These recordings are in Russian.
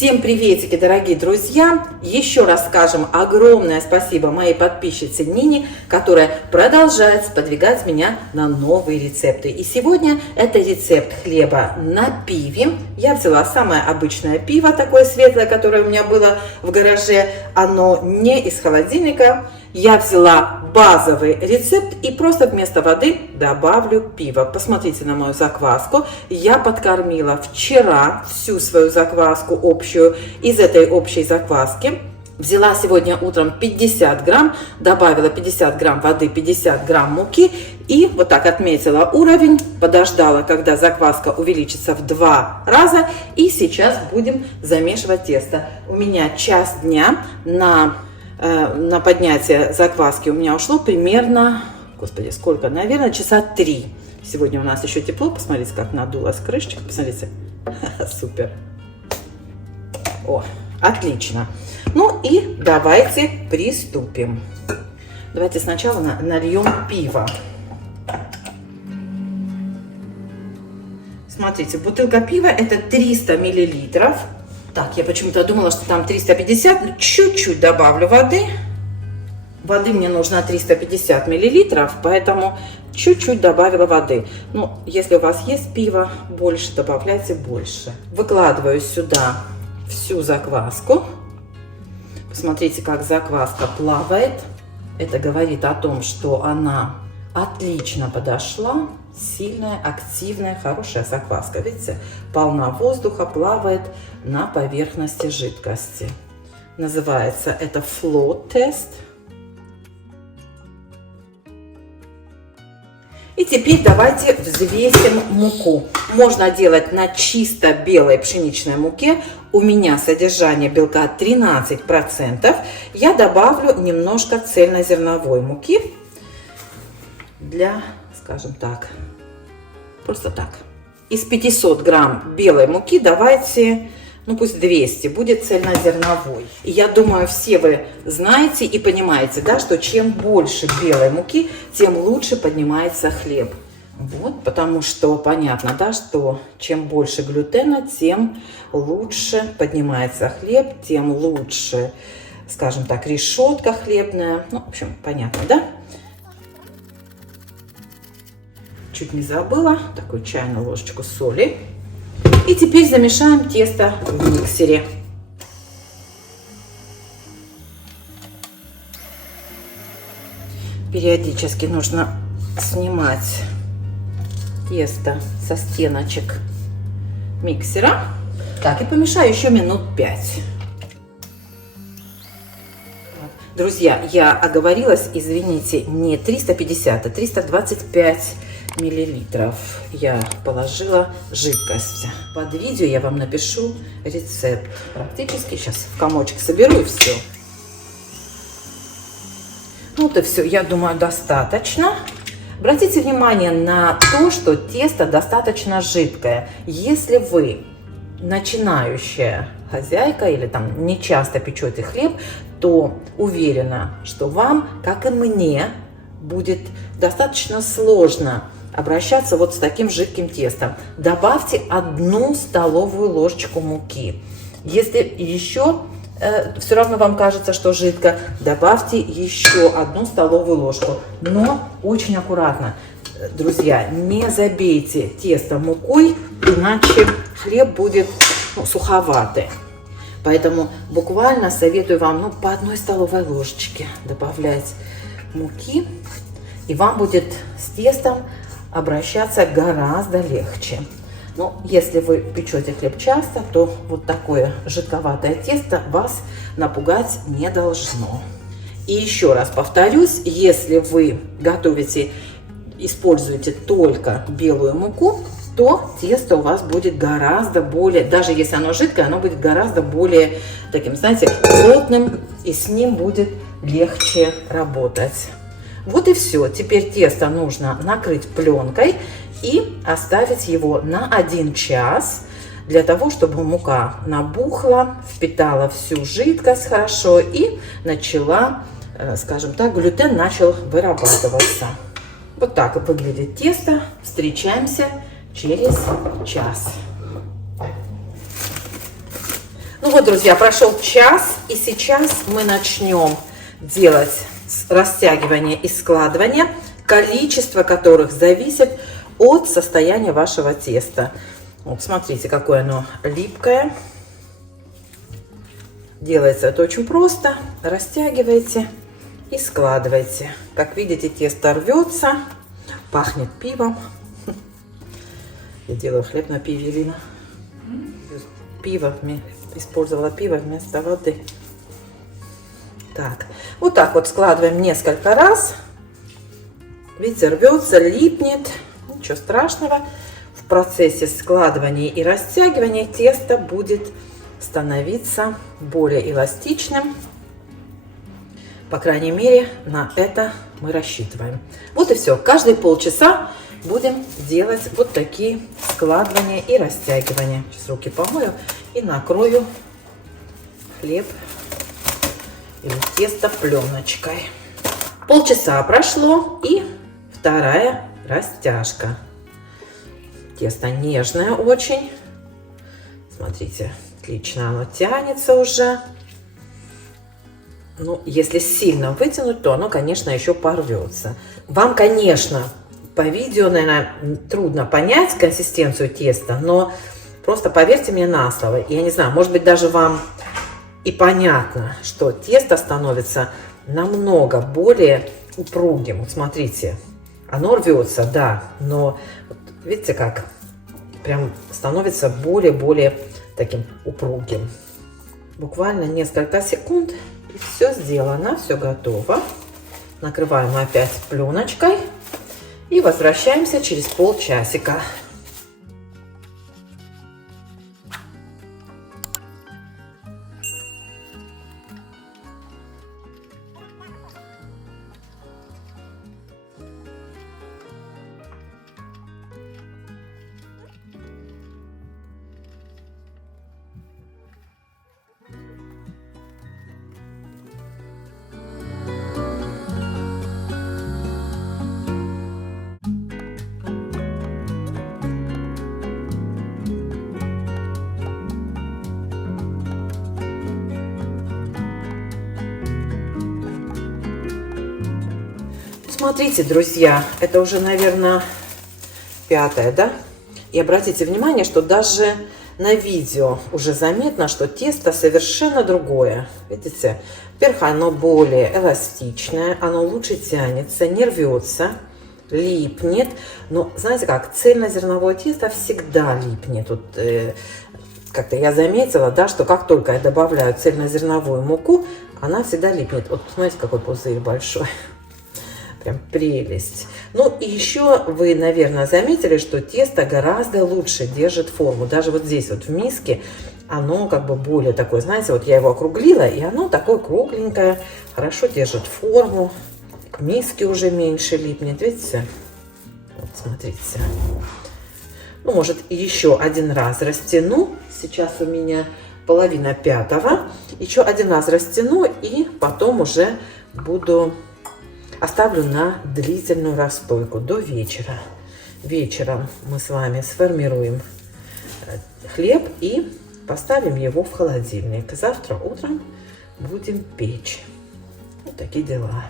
Всем приветики, дорогие друзья! Еще раз скажем огромное спасибо моей подписчице Нине, которая продолжает сподвигать меня на новые рецепты. И сегодня это рецепт хлеба на пиве. Я взяла самое обычное пиво, такое светлое, которое у меня было в гараже. Оно не из холодильника. Я взяла базовый рецепт и просто вместо воды добавлю пиво. Посмотрите на мою закваску. Я подкормила вчера всю свою закваску общую из этой общей закваски. Взяла сегодня утром 50 грамм, добавила 50 грамм воды, 50 грамм муки и вот так отметила уровень, подождала, когда закваска увеличится в 2 раза, и сейчас будем замешивать тесто. У меня час дня на поднятие закваски у меня ушло примерно, господи, сколько, наверное, часа 3. Сегодня у нас еще тепло, посмотрите, как надулась крышечка, посмотрите, супер. О, отлично. Ну и давайте приступим. Давайте сначала нальем пиво. Смотрите, бутылка пива это 300 миллилитров. Так, я почему-то думала, что там 350, но чуть-чуть добавлю воды. Воды мне нужно 350 миллилитров, поэтому чуть-чуть добавила воды. Ну, если у вас есть пиво больше, добавляйте больше. Выкладываю сюда всю закваску. Посмотрите, как закваска плавает. Это говорит о том, что она отлично подошла. Сильная, активная, хорошая закваска. Видите, полна воздуха, плавает на поверхности жидкости. Называется это float test. И теперь давайте взвесим муку. Можно делать на чисто белой пшеничной муке. У меня содержание белка 13%. Я добавлю немножко цельнозерновой муки для, скажем так, просто так. Из 500 грамм белой муки давайте, ну пусть 200 будет цельнозерновой. И я думаю, все вы знаете и понимаете, да, что чем больше белой муки, тем лучше поднимается хлеб. Вот, потому что понятно, да, что чем больше глютена, тем лучше поднимается хлеб, тем лучше, скажем так, решетка хлебная. Ну, в общем, понятно, да? Чуть не забыла, такую чайную ложечку соли. И теперь замешаем тесто в миксере. Периодически нужно снимать тесто со стеночек миксера. Так, и помешаю еще минут 5. Друзья, я оговорилась, извините, не 350, а 325 миллилитров я положила жидкость. Под видео я вам напишу рецепт. Практически сейчас в комочек соберу и все. Вот и все, я думаю, достаточно. Обратите внимание на то, что тесто достаточно жидкое. Если вы начинающая хозяйка или там не часто печете хлеб, то уверена, что вам, как и мне, будет достаточно сложно обращаться вот с таким жидким тестом. Добавьте 1 столовую ложечку муки. Если еще все равно вам кажется, что жидко, добавьте еще 1 столовую ложку. Но очень аккуратно, друзья, не забейте тесто мукой, иначе хлеб будет суховатый. Поэтому буквально советую вам по 1 столовой ложечке добавлять муки. И вам будет с тестом обращаться гораздо легче. Но если вы печете хлеб часто, то вот такое жидковатое тесто вас напугать не должно. И еще раз повторюсь, если вы готовите, используете только белую муку, то тесто у вас будет гораздо более, даже если оно жидкое, оно будет гораздо более таким, знаете, плотным, и с ним будет легче работать. Вот и все. Теперь тесто нужно накрыть пленкой и оставить его на 1 час, для того, чтобы мука набухла, впитала всю жидкость хорошо и начала, скажем так, глютен начал вырабатываться. Вот так выглядит тесто. Встречаемся через час. Ну вот, друзья, прошел час, и сейчас мы начнем делать растягивание и складывание, количество которых зависит от состояния вашего теста. Вот смотрите, какое оно липкое. Делается это очень просто. Растягиваете и складываете. Как видите, тесто рвется, пахнет пивом. Я делаю хлеб на пиве, Ирина. Пиво, использовала пиво вместо воды. Так, вот так вот складываем несколько раз. Видите, рвется, липнет. Ничего страшного. В процессе складывания и растягивания тесто будет становиться более эластичным. По крайней мере, на это мы рассчитываем. Вот и все. Каждые полчаса будем делать вот такие складывания и растягивания. Сейчас руки помою и накрою хлеб или тесто пленочкой. Полчаса прошло, и вторая растяжка. Тесто нежное очень. Смотрите, отлично оно тянется уже. Ну, если сильно вытянуть, то оно, конечно, еще порвется. Вам, конечно, по видео, наверное, трудно понять консистенцию теста, но просто поверьте мне на слово. Я не знаю, может быть, даже вам и понятно, что тесто становится намного более упругим. Вот смотрите, оно рвется, да, но вот видите, как прям становится более таким упругим. Буквально несколько секунд, и все сделано, все готово. Накрываем опять пленочкой. И возвращаемся через полчасика. Смотрите, друзья, это уже, наверное, пятая, да? И обратите внимание, что даже на видео уже заметно, что тесто совершенно другое. Видите? Во-первых, оно более эластичное, оно лучше тянется, не рвется, липнет. Но знаете как, цельнозерновое тесто всегда липнет. Вот, как-то я заметила, да, что как только я добавляю цельнозерновую муку, она всегда липнет. Вот посмотрите, какой пузырь большой. Прям прелесть. Ну и еще вы, наверное, заметили, что тесто гораздо лучше держит форму. Даже вот здесь вот в миске оно как бы более такое, знаете, вот я его округлила, и оно такое кругленькое, хорошо держит форму. К миске уже меньше липнет, видите? Вот смотрите. Ну, может, еще один раз растяну. Сейчас у меня половина пятого. Еще один раз растяну, и потом уже буду... Оставлю на длительную расстойку до вечера. Вечером мы с вами сформируем хлеб и поставим его в холодильник. Завтра утром будем печь. Вот такие дела.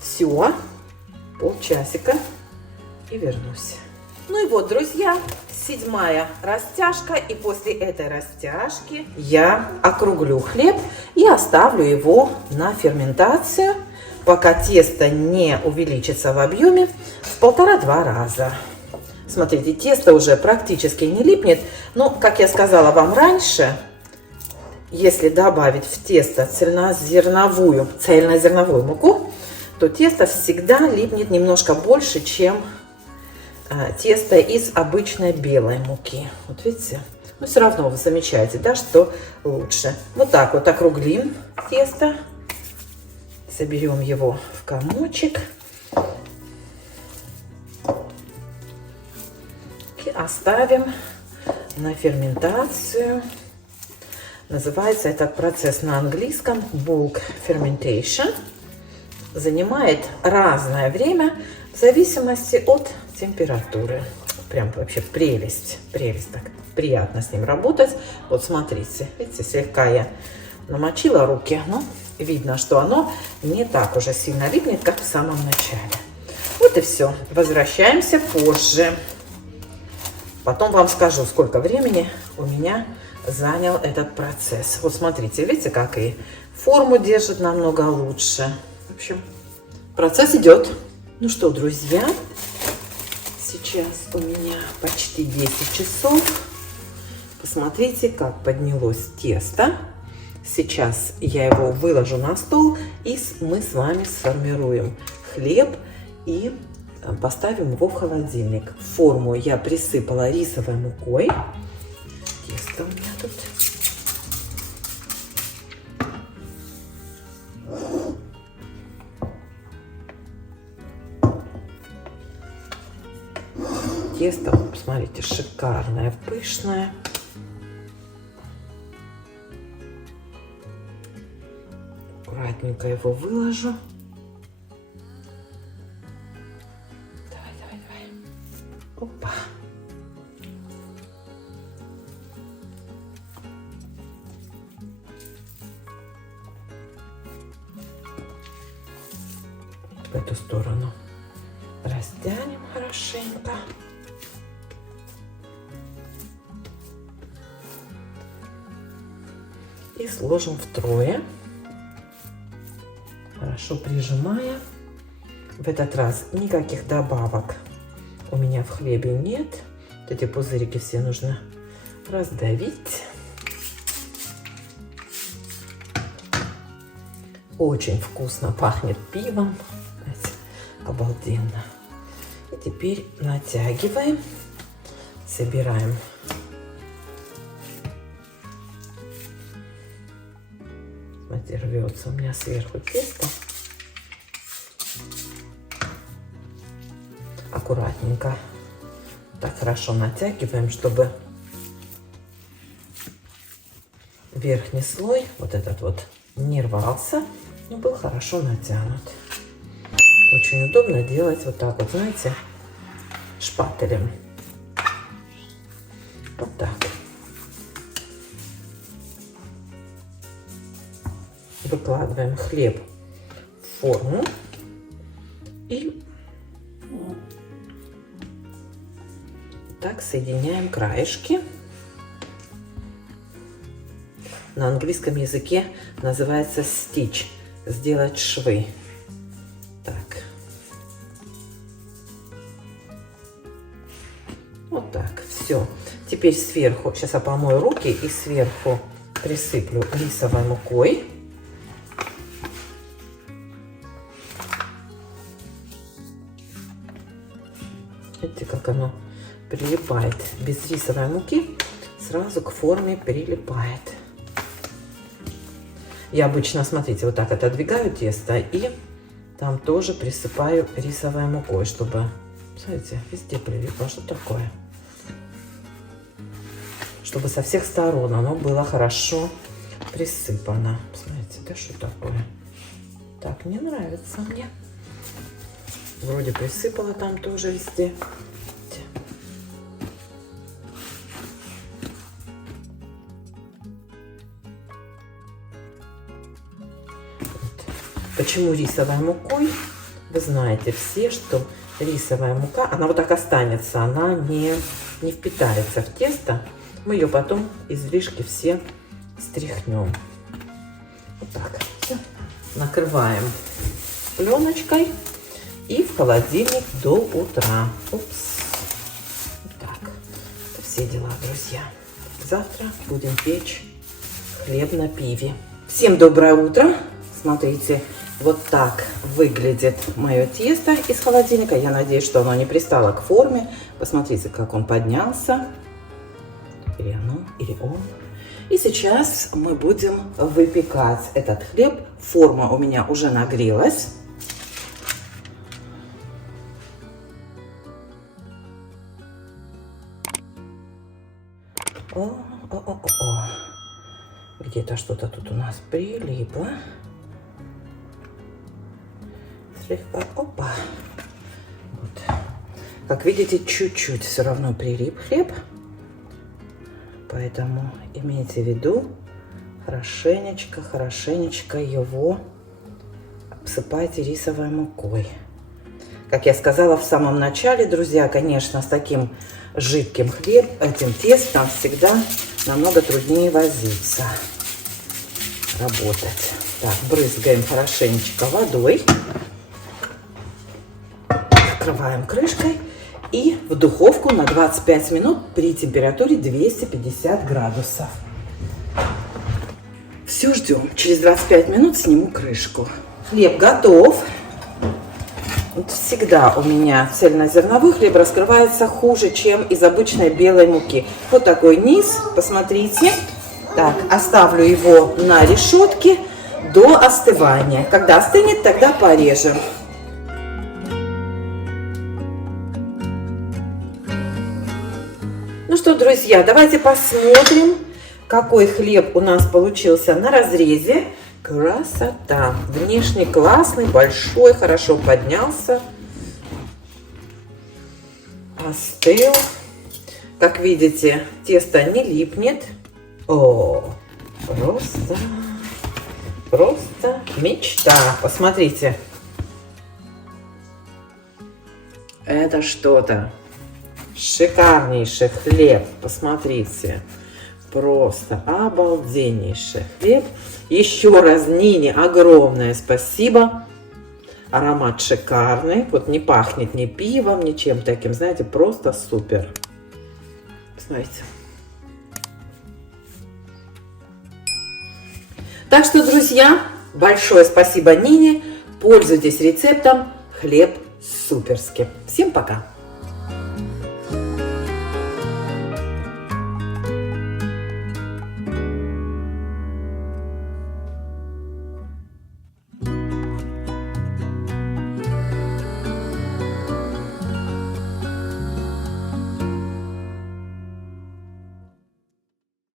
Все, полчасика и вернусь. Ну и вот, друзья, 7-я растяжка, и после этой растяжки я округлю хлеб и оставлю его на ферментацию, пока тесто не увеличится в объеме в 1,5-2 раза. Смотрите, тесто уже практически не липнет, но, как я сказала вам раньше, если добавить в тесто цельнозерновую муку, то тесто всегда липнет немножко больше, чем тесто из обычной белой муки. Вот видите? Но все равно вы замечаете, да, что лучше. Вот так вот округлим тесто. Соберем его в комочек. И оставим на ферментацию. Называется этот процесс на английском bulk fermentation. Занимает разное время в зависимости от температуры. прям вообще прелесть. Прелесть. Так приятно с ним работать. Вот смотрите, видите, слегка я намочила руки, но видно, что оно не так уже сильно липнет, как в самом начале. Вот и все. Возвращаемся позже. Потом вам скажу, сколько времени у меня занял этот процесс. Вот смотрите, видите, как и форму держит намного лучше. В общем, процесс идет. Ну что, друзья, сейчас у меня почти 10 часов. Посмотрите, как поднялось тесто. Сейчас я его выложу на стол, и мы с вами сформируем хлеб и поставим его в холодильник. Форму я присыпала рисовой мукой. Тесто у меня тут. Тесто, посмотрите, шикарное, пышное. Аккуратненько его выложу. Давай. Опа. В эту сторону растянем хорошенько. И сложим втрое, хорошо прижимая. В этот раз никаких добавок у меня в хлебе нет. Вот эти пузырики все нужно раздавить. Очень вкусно пахнет пивом. Знаете, обалденно. И теперь натягиваем, собираем. Смотрите, рвется у меня сверху тесто. Аккуратненько так хорошо натягиваем, чтобы верхний слой, вот этот вот, не рвался и был хорошо натянут. Очень удобно делать вот так вот, знаете, шпателем. Вот так. Выкладываем хлеб в форму и так соединяем краешки. На английском языке называется stitch, сделать швы. Так. Вот так, все. Теперь сверху, сейчас я помою руки и сверху присыплю рисовой мукой. Видите, как оно прилипает. Без рисовой муки сразу к форме прилипает. Я обычно, смотрите, вот так отодвигаю тесто и там тоже присыпаю рисовой мукой, чтобы, смотрите, везде прилипло. Что такое? Чтобы со всех сторон оно было хорошо присыпано. Смотрите, да что такое? Так, не нравится мне. Вроде присыпала там тоже везде. Вот. Почему рисовой мукой? Вы знаете все, что рисовая мука, она вот так останется, она не впитается в тесто. Мы ее потом излишки все стряхнем. Вот так. Все. Накрываем пленочкой. И в холодильник до утра. Упс. Так, это все дела, друзья. Завтра будем печь хлеб на пиве. Всем доброе утро. Смотрите, вот так выглядит мое тесто из холодильника. Я надеюсь, что оно не пристало к форме. Посмотрите, как он поднялся. Или оно, или он. И сейчас мы будем выпекать этот хлеб. Форма у меня уже нагрелась. О. Где-то что-то тут у нас прилипло. Слегка, опа. Вот. Как видите, чуть-чуть все равно прилип хлеб. Поэтому имейте в виду, хорошенечко его обсыпайте рисовой мукой. Как я сказала в самом начале, друзья, конечно, с таким жидким этим тестом всегда намного труднее возиться, работать. Так, брызгаем хорошенечко водой. Закрываем крышкой и в духовку на 25 минут при температуре 250 градусов. Все, ждем. Через 25 минут сниму крышку. Хлеб готов. Вот всегда у меня цельнозерновой хлеб раскрывается хуже, чем из обычной белой муки. Вот такой низ, посмотрите. Так, оставлю его на решетке до остывания. Когда остынет, тогда порежем. Ну что, друзья, давайте посмотрим, какой хлеб у нас получился на разрезе. Красота! Внешне классный, большой, хорошо поднялся. Остыл. Как видите, тесто не липнет. О, просто мечта. Посмотрите. Это что-то. Шикарнейший хлеб. Посмотрите. Просто обалденнейший хлеб. Еще раз Нине огромное спасибо. Аромат шикарный. Вот не пахнет ни пивом, ни чем таким. Знаете, просто супер. Посмотрите. Так что, друзья, большое спасибо Нине. Пользуйтесь рецептом. Хлеб суперский. Всем пока.